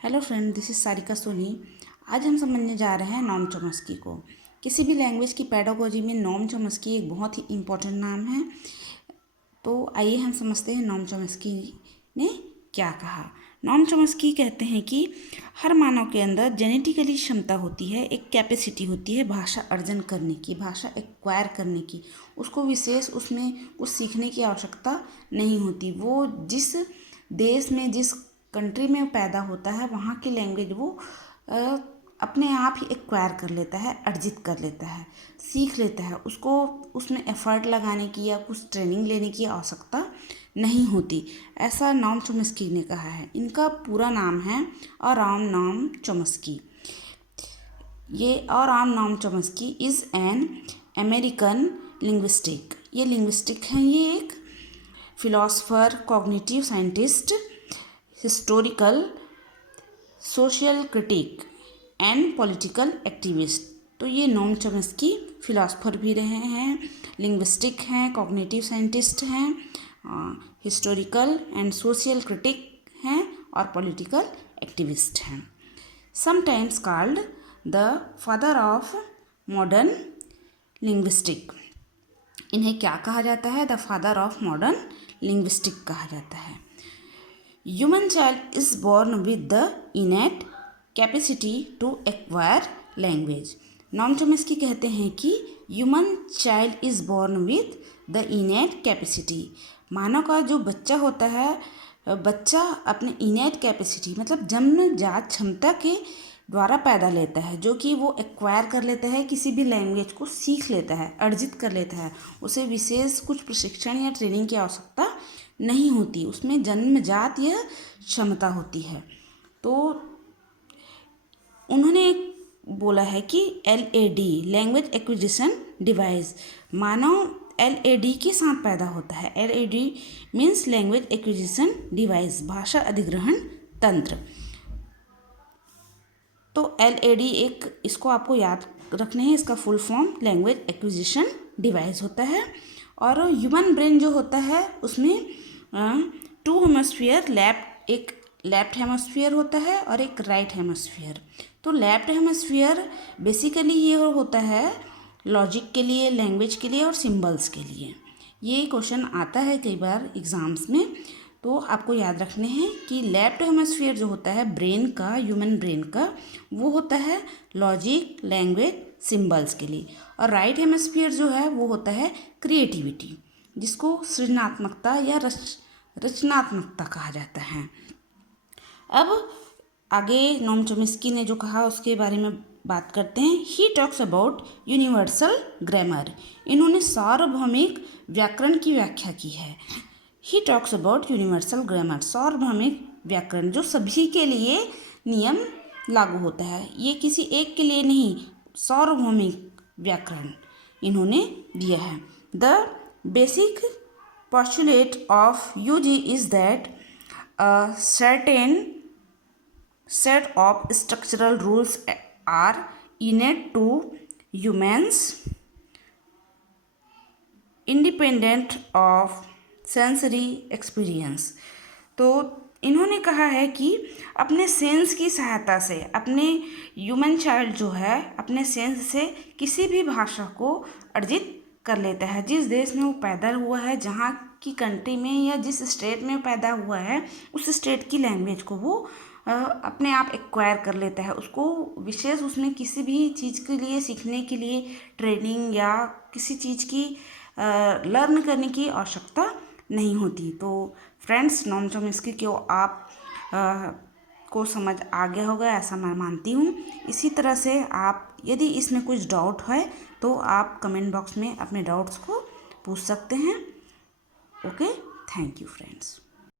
Hello friend, this is Sarika Soni. आज हम समझने जा रहे हैं नॉम चॉम्स्की को। किसी भी लैंग्वेज की पेडागोजी में नॉम चॉम्स्की एक बहुत ही इम्पोर्टेंट नाम है। तो आइए हम समझते हैं नॉम चॉम्स्की ने क्या कहा। नॉम चॉम्स्की कहते हैं कि हर मानव के अंदर जेनेटिकली क्षमता होती है, एक कैपेसिटी होती है भाषा अर्जन करने की, भाषा एक्वायर करने की। उसको विशेष उसमें कुछ सीखने की आवश्यकता नहीं होती। वो जिस देश में, जिस कंट्री में पैदा होता है, वहाँ की लैंग्वेज वो अपने आप ही एक्वायर कर लेता है, अर्जित कर लेता है, सीख लेता है। उसको उसमें एफर्ट लगाने की या कुछ ट्रेनिंग लेने की आवश्यकता नहीं होती। ऐसा नॉम चॉम्स्की ने कहा है। इनका पूरा नाम है आराम नॉम चॉम्स्की। ये आराम Noam Chomsky is an American linguistic. ये लिंग्विस्टिक हैं। ये एक philosopher, cognitive scientist, historical, social critic and political activist. तो ये नॉम चॉम्स्की फिलोसफर भी रहे हैं, लिंग्विस्टिक हैं, कॉग्निटिव साइंटिस्ट हैं, हिस्टोरिकल एंड सोशल क्रिटिक हैं और पॉलिटिकल एक्टिविस्ट हैं। Sometimes called the father of modern linguistic. इन्हें क्या कहा जाता है? The father of modern linguistic कहा जाता है। Human child is born with the innate capacity to acquire language. Noam Chomsky कहते हैं कि human child is born with the innate capacity. मानव का जो बच्चा होता है, बच्चा अपने इनेट कैपेसिटी मतलब जन्मजात क्षमता के द्वारा पैदा लेता है, जो कि वो एक्वायर कर लेता है, किसी भी लैंग्वेज को सीख लेता है, अर्जित कर लेता है। उसे विशेष कुछ प्रशिक्षण या ट्रेनिंग की आवश्यकता नहीं होती। उसमें जन्मजात यह क्षमता होती है। तो उन्होंने बोला है कि LAD लैंग्वेज एक्विजिशन डिवाइस, मानव LAD के साथ पैदा होता है। LAD means language acquisition device, भाषा अधिग्रहण तंत्र। तो LAD एक, इसको आपको याद रखने हैं, इसका full form language acquisition device होता है। और ह्यूमन ब्रेन जो होता है उसमें 2 हेमोस्फीयर, एक लेफ्ट हेमोस्फीयर होता है और एक राइट हेमोस्फीयर। तो लेफ्ट हेमोस्फीयर बेसिकली ये होता है लॉजिक के लिए, लैंग्वेज के लिए और सिंबल्स के लिए। ये क्वेश्चन आता है कई बार एग्ज़ाम्स में। तो आपको याद रखने हैं कि लेफ्ट हेमोस्फीयर जो होता है ब्रेन का, ह्यूमन ब्रेन का, वो होता है लॉजिक, लैंग्वेज, सिंबल्स के लिए। और राइट हेमोस्फीयर जो है वो होता है क्रिएटिविटी, जिसको सृजनात्मकता या रचनात्मकता कहा जाता है। अब आगे नॉम चॉम्स्की ने जो कहा उसके बारे में बात करते हैं। He talks about universal grammar. इन्होंने सार्वभौमिक व्याकरण की व्याख्या की है। He talks about universal grammar, सार्वभौमिक व्याकरण जो सभी के लिए नियम लागू होता है, ये किसी एक के लिए नहीं, सार्वभौमिक व्याकरण इन्होंने दिया है। The basic postulate of UG is that a certain set of structural rules are innate to humans independent of sensory experience। तो इन्होंने कहा है कि अपने सेंस की सहायता से, अपने ह्यूमन चाइल्ड जो है अपने सेंस से किसी भी भाषा को अर्जित कर लेता है। जिस देश में वो पैदा हुआ है, जहाँ की कंट्री में या जिस स्टेट में पैदा हुआ है, उस स्टेट की लैंग्वेज को वो अपने आप एक्वायर कर लेता है। उसको विशेष उसमें किसी भी चीज़ के लिए, सीखने के लिए ट्रेनिंग या किसी चीज़ की लर्न करने की आवश्यकता नहीं होती। तो फ्रेंड्स, नॉम चॉम्स्की को आप को समझ आ गया होगा, ऐसा मैं मानती हूँ। इसी तरह से आप, यदि इसमें कुछ डाउट है तो आप कमेंट बॉक्स में अपने डाउट्स को पूछ सकते हैं। Okay, thank you friends.